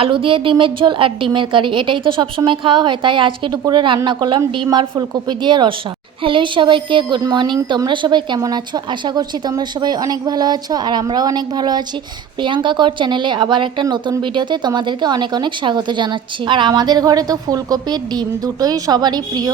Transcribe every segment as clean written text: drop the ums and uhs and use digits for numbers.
আলু দিয়ে ডিমের ঝোল আর ডিমের কারি, এটাই তো সবসময় খাওয়া হয়। তাই আজকে দুপুরে রান্না করলাম ডিম আর ফুলকপি দিয়ে রসা। হ্যালো সবাইকে, গুড মর্নিং। তোমরা সবাই কেমন আছো? আশা করছি তোমরা সবাই অনেক ভালো আছো, আর আমরাও অনেক ভালো আছি। প্রিয়াঙ্কা কর চ্যানেলে আবার একটা নতুন ভিডিওতে তোমাদেরকে অনেক অনেক স্বাগত জানাচ্ছি। আর আমাদের ঘরে তো ফুলকপি ডিম দুটোই সবারই প্রিয়।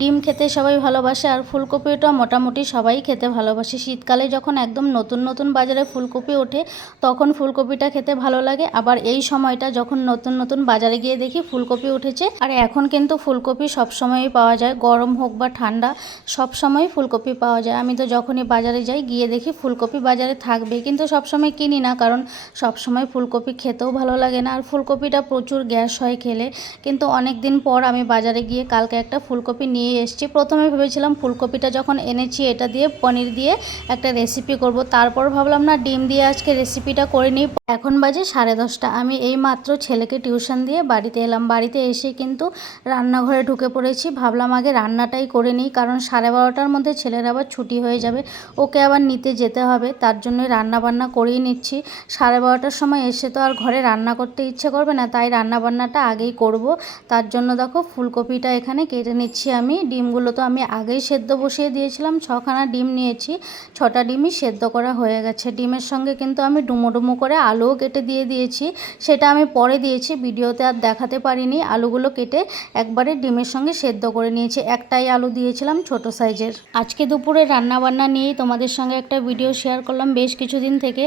ডিম খেতে সবাই ভালোবাসে, আর ফুলকপিটা মোটামুটি সবাই খেতে ভালোবাসে। শীতকালে যখন একদম নতুন নতুন বাজারে ফুলকপি ওঠে তখন ফুলকপিটা খেতে ভালো লাগে। আবার এই সময়টা যখন নতুন নতুন বাজারে গিয়ে দেখি ফুলকপি উঠেছে। আর এখন কিন্তু ফুলকপি সবসময়ই পাওয়া যায়, গরম হোক বা ঠান্ডা সব সময় ফুলকপি পাওয়া যায়। আমি তো যখনই বাজারে যাই গিয়ে দেখি ফুলকপি বাজারে থাকবে, কিন্তু সবসময় কিনি না, কারণ সবসময় ফুলকপি খেতেও ভালো লাগে না। আর ফুলকপিটা প্রচুর গ্যাস হয় খেলে। কিন্তু অনেক দিন পর আমি বাজারে গিয়ে কালকে একটা ফুলকপি নিয়ে এসেছি। প্রথমে ভেবেছিলাম ফুলকপিটা যখন এনেছি এটা দিয়ে পনির দিয়ে একটা রেসিপি করব, তারপর ভাবলাম না, ডিম দিয়ে আজকে রেসিপিটা করে নিই। এখন বাজে 10:30। আমি এই মাত্র ছেলেকে টিউশন দিয়ে বাড়িতে এলাম। বাড়িতে এসে কিন্তু রান্নাঘরে ঢুকে পড়েছি। ভাবলাম আগে রান্নাটাই করে নিই, কারণ 12:30টার মধ্যে ছেলের আবার ছুটি হয়ে যাবে, ওকে আবার নিতে যেতে হবে। তার জন্যই রান্নাবান্না করেই নিচ্ছি। 12:30টার সময় এসে তো আর ঘরে রান্না করতে ইচ্ছে করবে না, তাই রান্নাবান্নাটা আগেই করব। তার জন্য দেখো ফুলকপিটা এখানে কেটে নিচ্ছি আমি। ডিমগুলো তো আমি আগেই সেদ্ধ বসিয়ে দিয়েছিলাম। 6খানা ডিম নিয়েছি, 6টা ডিমই সেদ্ধ করা হয়ে গেছে। ডিমের সঙ্গে কিন্তু আমি ডুমো ডুমো করে আলুও কেটে দিয়ে দিয়েছি। সেটা আমি পরে দিয়েছি, ভিডিওতে আর দেখাতে পারিনি। আলুগুলো কেটে একবারে ডিমের সঙ্গে সেদ্ধ করে নিয়েছি। একটাই আলু দিয়েছিলাম ছোট সাইজের। আজকে দুপুরে রান্নাবান্না নিয়েই তোমাদের সঙ্গে একটা ভিডিও শেয়ার করলাম। বেশ কিছুদিন থেকে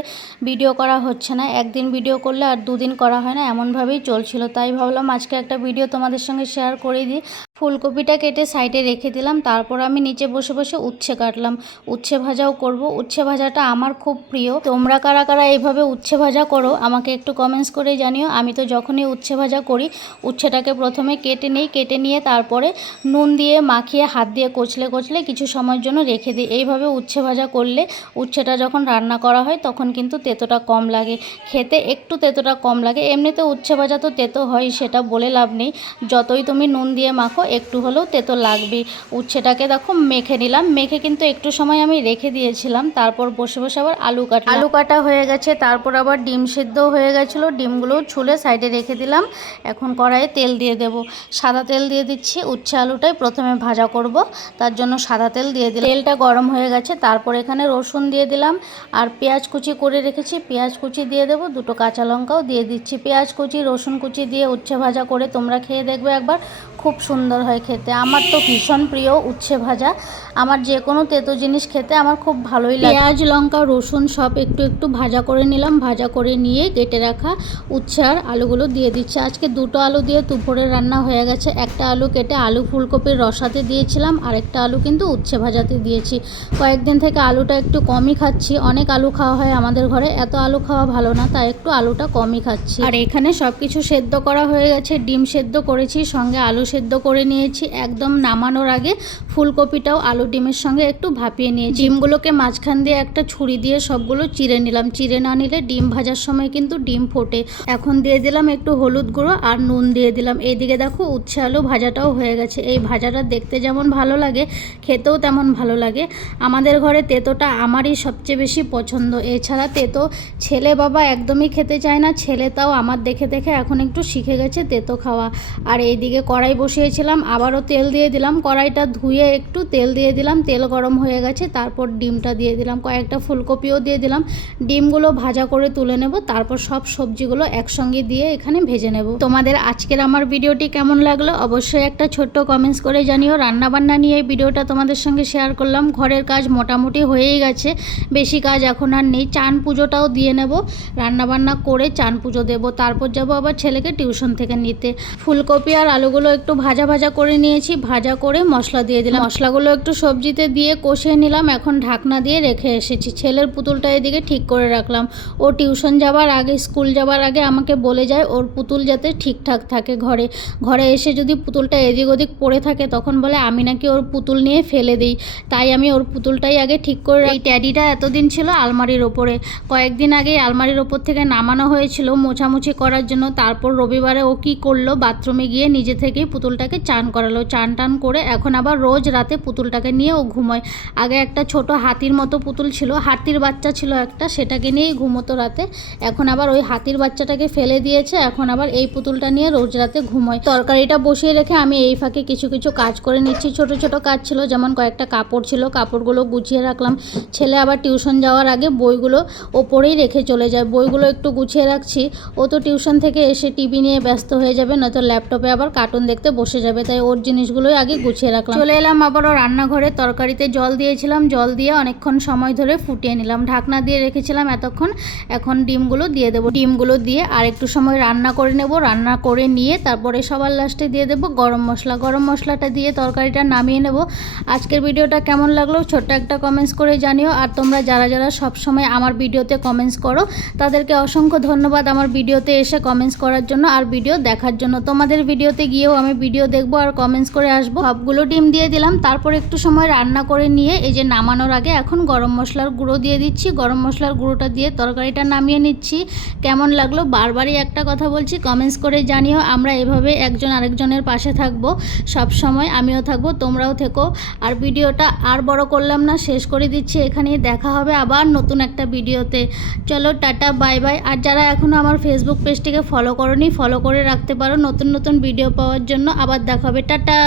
ভিডিও করা হচ্ছে না, একদিন ভিডিও করলে আর দুদিন করা হয় না, এমনভাবেই চলছিল। তাই ভাবলাম আজকে একটা ভিডিও তোমাদের সঙ্গে শেয়ার করে দিই। ফুলকপিটা কেটে সাইডে রেখে দিলাম। তারপর আমি নিচে বসে বসে উচ্ছে কাটলাম। উচ্ছে ভাজাও করব। উচ্ছে ভাজাটা আমার খুব প্রিয়। তোমরা কারা কারা এইভাবে উচ্ছে ভাজা করো আমাকে একটু কমেন্টস করে জানিও। আমি তো যখনই উচ্ছে ভাজা করি উচ্ছেটাকে প্রথমে কেটে নিই, কেটে নিয়ে তারপরে নুন দিয়ে মাখিয়ে হাত দিয়ে কচলে কচলে কিছু সময়ের জন্য রেখে দিই। এইভাবে উচ্ছে ভাজা করলে উচ্ছেটা যখন রান্না করা হয় তখন কিন্তু তেতোটা কম লাগে, খেতে একটু তেতোটা কম লাগে। এমনিতে উচ্ছে ভাজা তো তেতো হয়, সেটা বলে লাভ নেই। যতই তুমি নুন দিয়ে মাখো একটু হলেও তেতো লাগবে। উচ্ছেটাকে দেখো মেখে নিলাম, মেখে কিন্তু একটু সময় আমি রেখে দিয়েছিলাম। তারপর বসে বসে আবার আলু কাটা হয়ে গেছে। তারপর আবার ডিম সেদ্ধ হয়ে গেছিলো, ডিমগুলো ছুলে সাইডে রেখে দিলাম। এখন কড়াইয়ে তেল দিয়ে দেব, সাদা তেল দিয়ে দিচ্ছি। উচ্ছে আলুটাই প্রথমে ভাজা করব, তার জন্য সাদা তেল দিয়ে দিলাম। তেলটা গরম হয়ে গেছে, তারপর এখানে রসুন দিয়ে দিলাম আর পেঁয়াজ কুচি করে রেখেছি, পেঁয়াজ কুচি দিয়ে দেবো। 2টো কাঁচা লঙ্কাও দিয়ে দিচ্ছি। পেঁয়াজ কুচি রসুন কুচি দিয়ে উচ্ছে ভাজা করে তোমরা খেয়ে দেখবে একবার, খুব সুন্দর হয় খেতে। আমার তো ভীষণ প্রিয় উচ্ছে ভাজা। আমার যে কোনো তেতো জিনিস খেতে আমার খুব ভালোই লাগে। পেঁয়াজ লঙ্কা রসুন সব একটু একটু ভাজা করে নিলাম। ভাজা করে নিয়ে কেটে রাখা উচ্ছে আর আলুগুলো দিয়ে দিচ্ছি। আজকে 2টো আলু দিয়ে দুপুরে রান্না হয়ে গেছে। একটা আলু কেটে আলু ফুলকপির রসাতে দিয়েছিলাম, আর একটা আলু কিন্তু উচ্ছে ভাজাতে দিয়েছি। কয়েকদিন থেকে আলুটা একটু কমই খাচ্ছি। অনেক আলু খাওয়া হয় আমাদের ঘরে, এত আলু খাওয়া ভালো না, তাই একটু আলুটা কমই খাচ্ছি। আর এখানে সব কিছু সেদ্ধ করা হয়ে গেছে। ডিম সেদ্ধ করেছি, সঙ্গে আলু সেদ্ধ করে নিয়েছি। একদম নামানোর আগে ফুলকপিটাও আলু ডিমের সঙ্গে একটু ভাপিয়ে নিয়েছি। ডিমগুলোকে মাঝখান দিয়ে একটা ছুরি দিয়ে সবগুলো চিড়ে নিলাম। চিড়ে না নিলে ডিম ভাজার সময় কিন্তু ডিম ফোটে। এখন দিয়ে দিলাম একটু হলুদ গুঁড়ো আর নুন দিয়ে দিলাম। এইদিকে দেখো উচ্ছে আলু ভাজাটাও হয়ে গেছে। এই ভাজাটা দেখতে যেমন ভালো লাগে খেতেও তেমন ভালো লাগে। আমাদের ঘরে তেতোটা আমারই সবচেয়ে বেশি পছন্দ। এছাড়া তেতো ছেলে বাবা একদমই খেতে চায় না। ছেলে তাও আমার দেখে দেখে এখন একটু শিখে গেছে তেতো খাওয়া। আর এইদিকে কড়াই বসিয়েছিলাম, আবারও তেল দিয়ে দিলাম। কড়াইটা ধুয়ে একটু তেল দিয়ে দিলাম, তেল গরম হয়ে গেছে। তারপর ডিমটা দিয়ে দিলাম, কয়েকটা ফুলকপিও দিয়ে দিলাম। ডিমগুলো ভাজা করে তুলে নেব, তারপর সব সবজিগুলো একসঙ্গে দিয়ে এখানে ভেজে নেব। তোমাদের আজকের আমার ভিডিওটি কেমন লাগলো অবশ্যই একটা ছোট্ট কমেন্টস করে জানিও। রান্নাবান্না নিয়ে এই ভিডিওটা তোমাদের সঙ্গে শেয়ার করলাম। ঘরের কাজ মোটামুটি হয়েই গেছে, বেশি কাজ এখন আর নেই। চান পুজোটাও দিয়ে নেব, রান্নাবান্না করে চান পুজো দেবো। তারপর যাব আবার ছেলেকে টিউশন থেকে নিতে। ফুলকপি আর আলুগুলো একটু ভাজা ভাজা করে নিয়েছি, ভাজা করে মশলা দিয়ে দিলাম। মশলাগুলো একটু সবজিতে দিয়ে কষিয়ে নিলাম। এখন ঢাকনা দিয়ে রেখে এসেছি। ছেলের পুতুলটা এদিকে ঠিক করে রাখলাম। ও টিউশন যাবার আগে, স্কুল যাবার আগে আমাকে বলে যায় ওর পুতুল যাতে ঠিকঠাক থাকে ঘরে। ঘরে এসে যদি পুতুলটা এদিক ওদিক পড়ে থাকে তখন বলে আমি নাকি ওর পুতুল নিয়ে ফেলে দিই। তাই আমি ওর পুতুলটাই আগে ঠিক করে। এই ট্যাডিটা এতদিন ছিল আলমারির ওপরে, কয়েকদিন আগে আলমারির ওপর থেকে নামানো হয়েছিল মোছামুছি করার জন্য। তারপর রবিবারে ও কি করলো, বাথরুমে গিয়ে নিজে থেকেই পুতুলটাকে চান করালো। চান টান করে এখন আবার রোজ রোজ রাতে পুতুলটাকে নিয়ে ও ঘুমোয়। আগে একটা ছোট হাতির মতো পুতুল ছিল, হাতির বাচ্চা ছিল একটা, সেটাকে নিয়েই ঘুমোতো রাতে। এখন আবার ওই হাতির বাচ্চাটাকে ফেলে দিয়েছে, এখন আবার এই পুতুলটা নিয়ে রোজ রাতে ঘুমোয়। তরকারিটা বসিয়ে রেখে আমি এই ফাঁকে কিছু কিছু কাজ করে নিচ্ছি। ছোট ছোট কাজ ছিল, যেমন কয়েকটা কাপড় ছিল, কাপড়গুলো গুছিয়ে রাখলাম। ছেলে আবার টিউশন যাওয়ার আগে বইগুলো ওপরেই রেখে চলে যায়, বইগুলো একটু গুছিয়ে রাখছি। ও তো টিউশন থেকে এসে টিভি নিয়ে ব্যস্ত হয়ে যাবে, নয়তো ল্যাপটপে আবার কার্টুন দেখতে বসে যাবে, তাই ওর জিনিসগুলোই আগে গুছিয়ে রাখলাম। চলে এলাম আবারও রান্নাঘরে, তরকারিতে জল দিয়েছিলাম, জল দিয়ে অনেকক্ষণ সময় ধরে ফুটিয়ে নিলাম, ঢাকনা দিয়ে রেখেছিলাম এতক্ষণ। এখন ডিমগুলো দিয়ে দেবো, ডিমগুলো দিয়ে আর একটু সময় রান্না করে নেব। রান্না করে নিয়ে তারপরে সবার লাস্টে দিয়ে দেবো গরম মশলা। গরম মশলাটা দিয়ে তরকারিটা নামিয়ে নেব। আজকের ভিডিওটা কেমন লাগলো ছোট্ট একটা কমেন্টস করে জানিও। আর তোমরা যারা যারা সবসময় আমার ভিডিওতে কমেন্টস করো তাদেরকে অসংখ্য ধন্যবাদ আমার ভিডিওতে এসে কমেন্টস করার জন্য আর ভিডিও দেখার জন্য। তোমাদের ভিডিওতে গিয়েও আমি ভিডিও দেখবো আর কমেন্টস করে আসবো। সবগুলো ডিম দিয়ে দিলাম, তারপর একটু সময় রান্না করে নিয়ে এই যে নামানোর আগে এখন গরম মশলার গুঁড়ো দিয়ে দিচ্ছি। গরম মশলার গুঁড়োটা দিয়ে তরকারিটা নামিয়ে নিচ্ছি। কেমন লাগলো বারবারই একটা কথা বলছি, কমেন্টস করে জানিও। আমরা এভাবে একজন আরেকজনের পাশে থাকবো সব সময়, আমিও থাকবো, তোমরাও থেকো। আর ভিডিওটা আর বড় করলাম না, শেষ করে দিচ্ছি এখানেই। দেখা হবে আবার নতুন একটা ভিডিওতে। চলো টাটা, বাই বাই। আর যারা এখনও আমার ফেসবুক পেজটিকে ফলো করোনি, ফলো করে রাখতে পারো নতুন নতুন ভিডিও পাওয়ার জন্য। আবার দেখা হবে, টাটা।